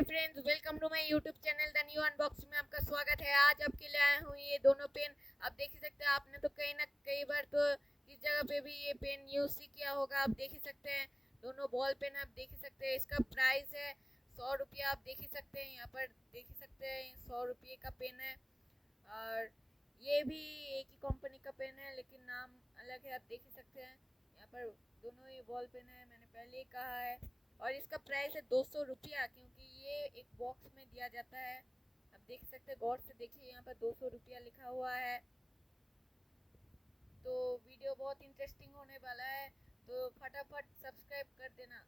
Hi friends, welcome to my YouTube channel the new unbox में आपका स्वागत है। आज आपके लिए आया हूँ ये दोनों पेन। आप देख ही सकते हैं, आपने तो कहीं ना कई बार तो इस जगह पे भी ये पेन यूज ही किया होगा। आप देख ही सकते हैं, दोनों बॉल पेन आप देख ही सकते हैं। इसका प्राइस है 100 रुपया। आप देख ही सकते हैं, यहाँ पर देख ही सकते हैं 100 रुपये का पेन है। और ये भी एक ही कंपनी का पेन है, लेकिन नाम अलग है। आप देख ही सकते हैं, यहाँ पर दोनों ही बॉल पेन है, मैंने पहले ही कहा है। और इसका प्राइस है 200 रुपया, क्योंकि ये एक बॉक्स में दिया जाता है। आप देख सकते हैं, गौर से देखिए, यहाँ पर 200 रुपया लिखा हुआ है। तो वीडियो बहुत इंटरेस्टिंग होने वाला है, तो फटाफट सब्सक्राइब कर देना।